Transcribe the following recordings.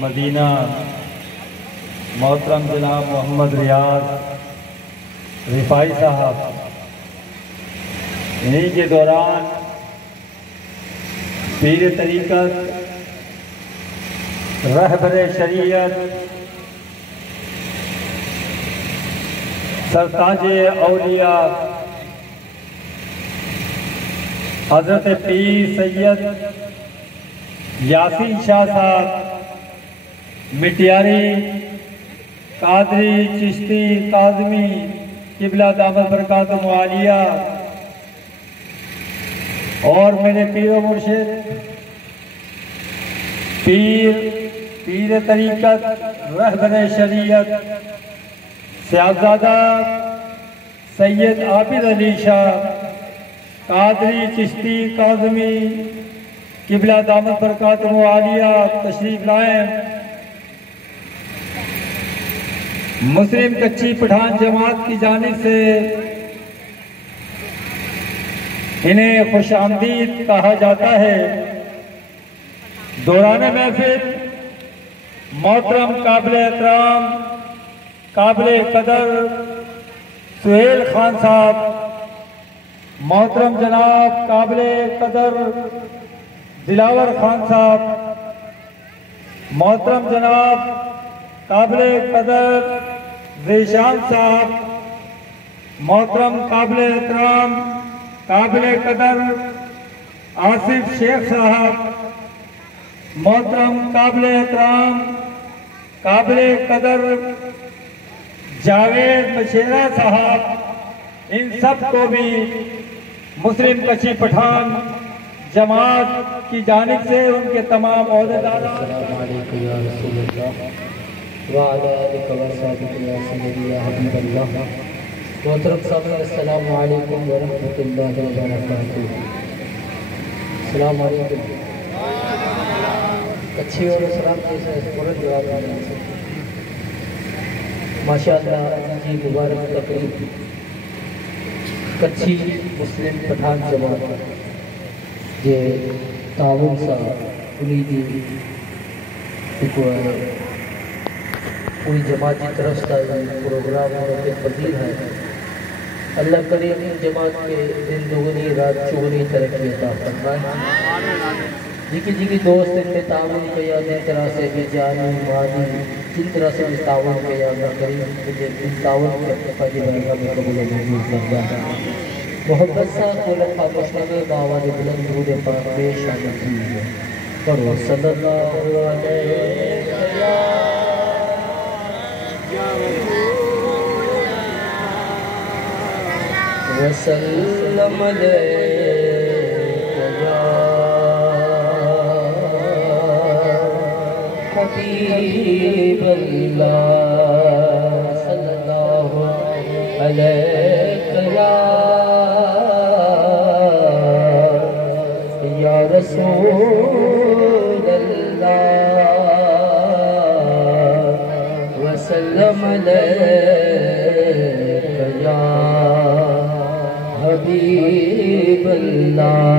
مدینہ محترم جناب محمد ریاض رفائی صاحب، انہی کے دوران پیر طریقت، رہبر شریعت، سرتاج اولیاء حضرت پیر سید یاسین شاہ صاحب مٹیاری قادری چشتی کاظمی قبلہ دامت برکاتہم عالیہ، اور میرے پیر و مرشد پیر طریقت، رہبر شریعت صاحبزادہ سید عابد علی شاہ قادری چشتی کاظمی قبلہ دامت برکاتہم عالیہ تشریف لائیں۔ مسلم کچی پٹھان جماعت کی جانب سے انہیں خوش آمدید کہا جاتا ہے۔ دوران محفل محترم قابل احترام قابل قدر سہیل خان صاحب، محترم جناب قابل قدر دلاور خان صاحب، محترم جناب قابل قدر ذیشان صاحب، محترم قابل احترام قابل قدر آصف شیخ صاحب، محترم قابل احترام قابل قدر جاوید مشیرہ صاحب، ان سب کو بھی مسلم کچی پٹھان جماعت کی جانب سے ان کے تمام عہدیداروں، السلام علیکم یا رسول اللہ وعلی آلک و صحبک یا سیدی یا حبیب اللہ۔ محترم صاحب السلام علیکم ورحمۃ اللہ وبرکاتہ۔ السلام علیکم۔ کچھی اور اسلام جیسے پورا جواب آنے سے ماشاءاللہ جی مبارک تقریب کچھی مسلم پٹھان جماعت یہ تعاون صاحب انہی دی پوری جماعت کی طرف سے پروگرام ہونے پذیر ہے۔ اللہ کریم جماعت کے دن دگنی رات چگنی ترقی عطا فرمائے۔ جی دوست ان میں تعاون کیا جن طرح سے بھی جانی مانی جن طرح سے بھی تعاون کیا اللہ کریم مجھے ان تعاون کے اتفاقی بہنگا میں قبول و منظور فرمائے۔ محبت سا قولت خاموش نگے باواد بلند درود پاک پیش آمد ہے پڑھو صلی اللہ علیہ وسلم علیہ یا حبیب اللہ صلی اللہ علیہ یا رسول اللہ وسلم علیہ یا حبیب اللہ۔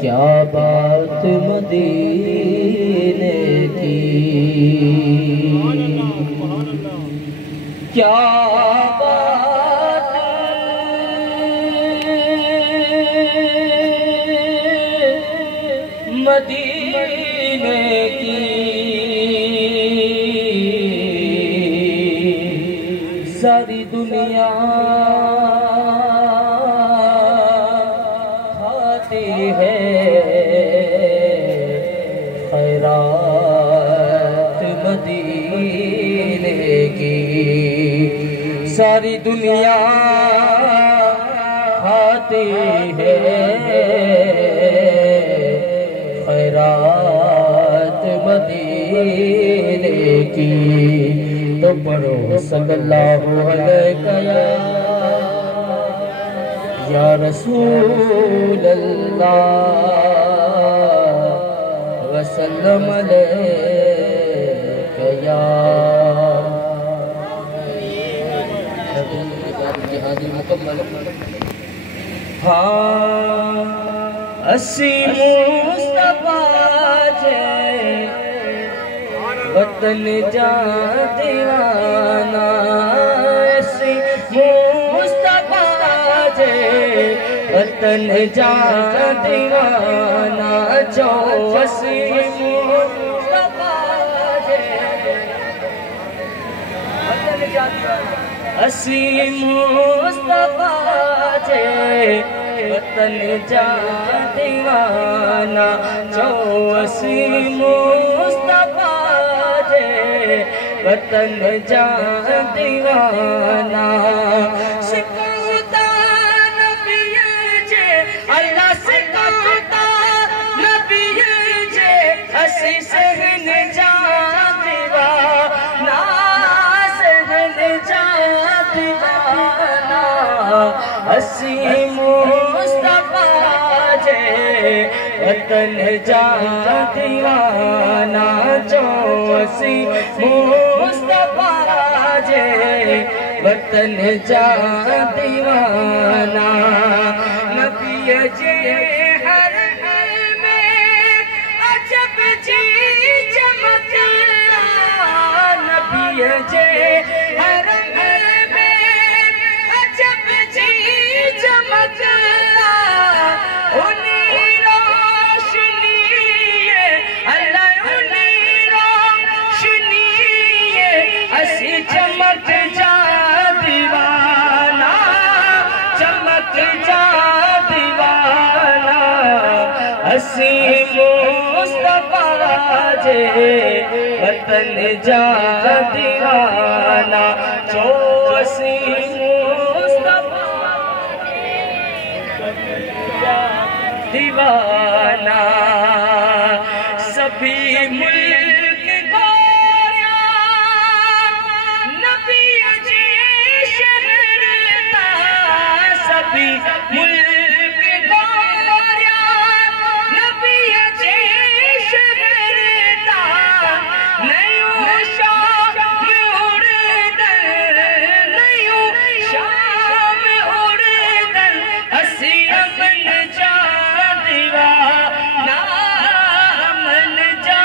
کیا بات مدینے کی، کیا بات مدینے کی، ساری دنیا کھاتی ہے خیرات مدینے کی، ساری دنیا کھاتی ہے خیرات مدینے کی۔ تو پڑھو صلی اللہ علیہ یا رسول اللہ وسلم علیہ یا جہادی مکمل۔ ہاں اسی مصطفیٰ وطن جا دیوانہ اسی مصطفیٰ جے وطن جا دیوانہ جو اسی مصطفیٰ جے وطن جا دیوانہ اسی مصطفیٰ جے وطن جا دیوانہ جو اسی مصطفیٰ جے وطن جا دیوانہ سکھتا نبی جے اللہ سکھتا نبی جے اسی سہن جا دیوانہ سہن جا دیوانہ اسی مصطفیٰ جے وطن جا دیوانہ جو اسی مصطفیٰ جے وطن جا دیوانہ نبی جے ہر میں عجب جی چمکا نبی جے ہر میں عجب جی چمکا چمک جا دیوانہ چمک جا دیوانہ اسی مصطفیٰ جے وطن جا دیوانہ جو اسی مصطفیٰ جا دیوانہ سبھی ملک کو ملک گوریا نبی جے شہرتا نیوں شام اڑدن نیوں شام اڑدن اسی امن جا دیوانہ امن جا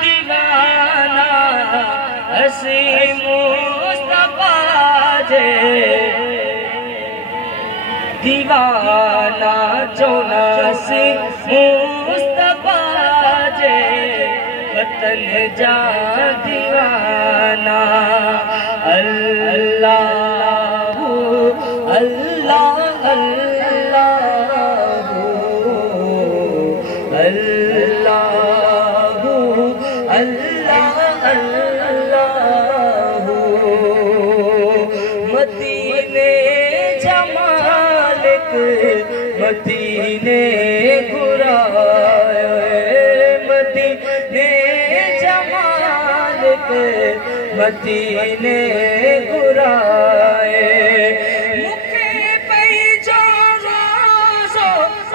دیوانہ اسی مصطفیٰ جے دیوانہ جو اسی مصطفیٰ جے وطن جا دیوانہ اللہ اللہ اللہ اللہ اللہ اللہ مدینے جمالک مدینے گرائے مدینے جمالک مدینے گرائے مکھے پئی جو روزو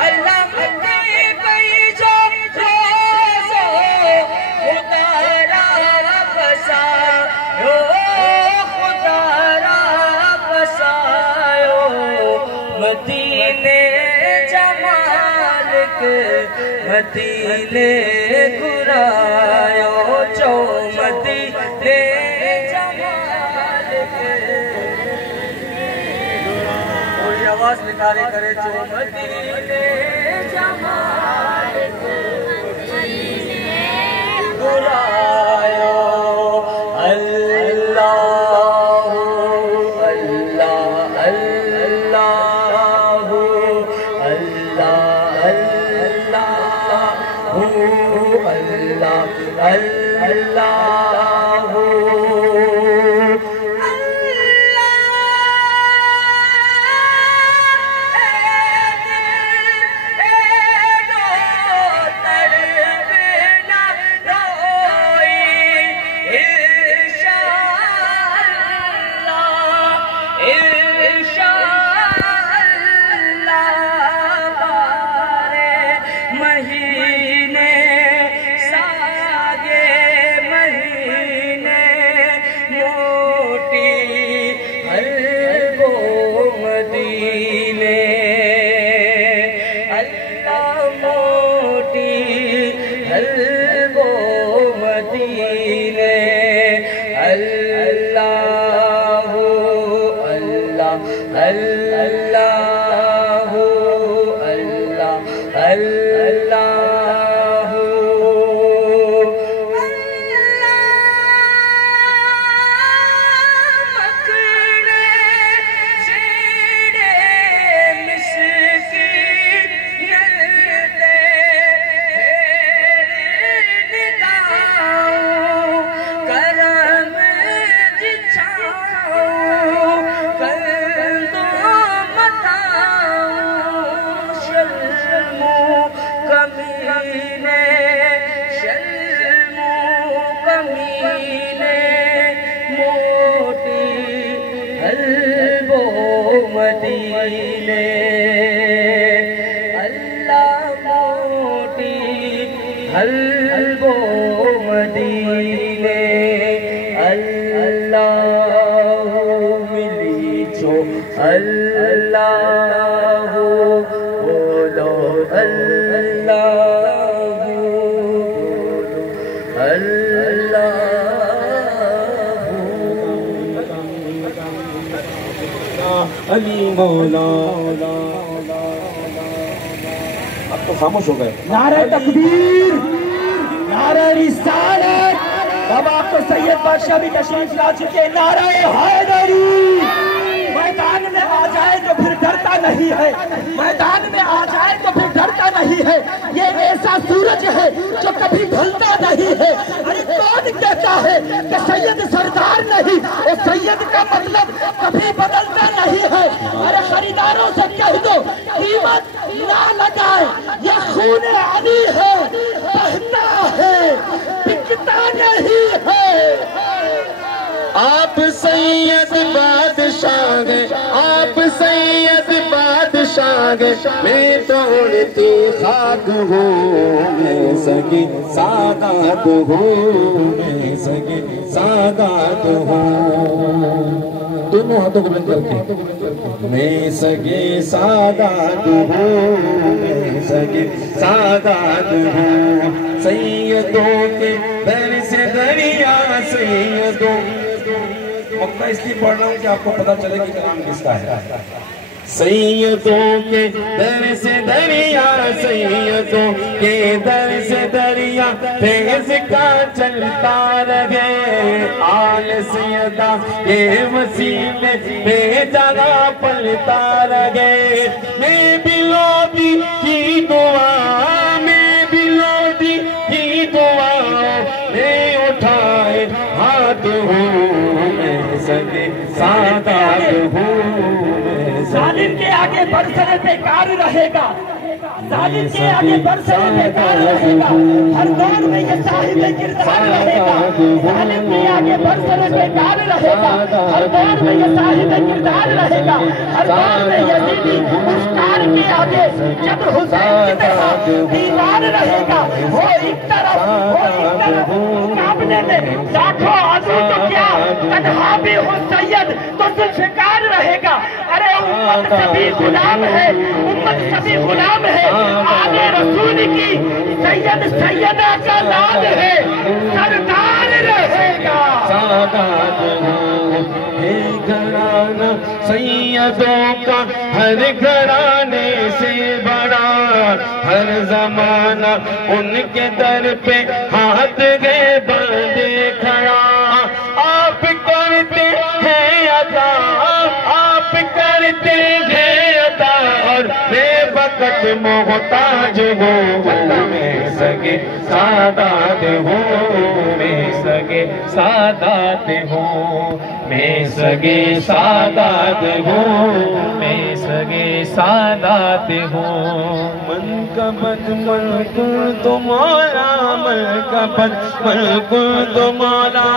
اللہ مکھے پئی جو روزو خدا را بسایو خدا را بسایو مدینے جمالک مدینے گرایو جو مدینے جمالک کوئی آواز نکالے کرے جو مدینے جمالک گرایو اللہ اللہ اللہ اللہ اللہ اللہ الگو مدینے قلب و مدینے اللہ ملی جو اللہ بولو اللہ علی مولا. اب تو خاموش ہو گئے. نعرہ تکبیر، نعرہ رسالت. اب آپ تو سید بادشاہ بھی تشریف لا چکے. نعرہ حیدری. میدان میں آ جائے تو پھر ڈرتا نہیں ہے، میدان میں آ جائے تو پھر ڈرتا نہیں ہے. یہ ایسا سورج ہے جو کبھی ڈھلتا نہیں ہے. ارے کون کہتا ہے کہ سید سردار نہیں؟ اور سید کا مطلب کبھی بدلتا نہیں ہے. ارے خریداروں سے کہہ دو قیمت نہ لگائے، یہ خون علی ہے، بہتا ہے، بکتا نہیں ہے. آپ سید بادشاہ گئے، آپ سید بادشاہ گئے. میں توڑتی خاک ہوں، میں سگی سادات ہوں، میں سگی سادات ہوں. دونوں ہاتھوں کو بلند کر کے میں سگے سادات ہوں، میں سگے سادات ہوں. سیدوں کے در سے دریا سیدوں. مقطع اس لیے پڑھ رہا ہوں کہ آپ کو پتہ چلے کہ کلام کس کا ہے. سیدوں کے در سے دریا، سیدوں کے در سے دریا فیض کا چلتا رہے. آل سیدہ کے وسیلے بے جگہ پلتا رہے. میں بھی لوٹی کی دعا، میں بھی لوٹی کی دعا، میں اٹھائے ہاتھ ہوں، میں سگے سادات ہوں. ظالم کے آگے برسر بیکار رہے گا، ظالم کے آگے برسر بیکار رہے گا. ہر دور میں یہ صاحب کردار رہے گا. ظالم کے آگے برسر بیکار رہے گا، ہر دور میں یہ صاحب کردار رہے گا. ہر دور میں یزیدی مختار کے آگے جب حسین کی طرح دیوار رہے گا. وہ ایک طرف مقابلے میں لاکھوں عدو تو کیا، تنہا بھی ہو سید تو ذوالفقار رہے گا. ارے امت سبھی غلام ہے، امت سبھی غلام ہے. آگے رسول کی سید سیدہ کا نام ہے، سردار رہے گا. سادات ہوں. ہے گھرانہ سیدوں کا ہر گھرانے سے بڑا، ہر زمانہ ان کے در پہ ہاتھ گئے باندھے کھڑا. آپ کرتے ہیں عطا، آپ کرتے ہیں عطا، اور بے وقت محتاج ہوں. میں سگے سادات ہوں، میں سگے سادات ہوں، میں سگے سادات ہوں، میں سگے سادات ہوں. من کا بد ملک تو مولا، من کا بد ملک تو مولا.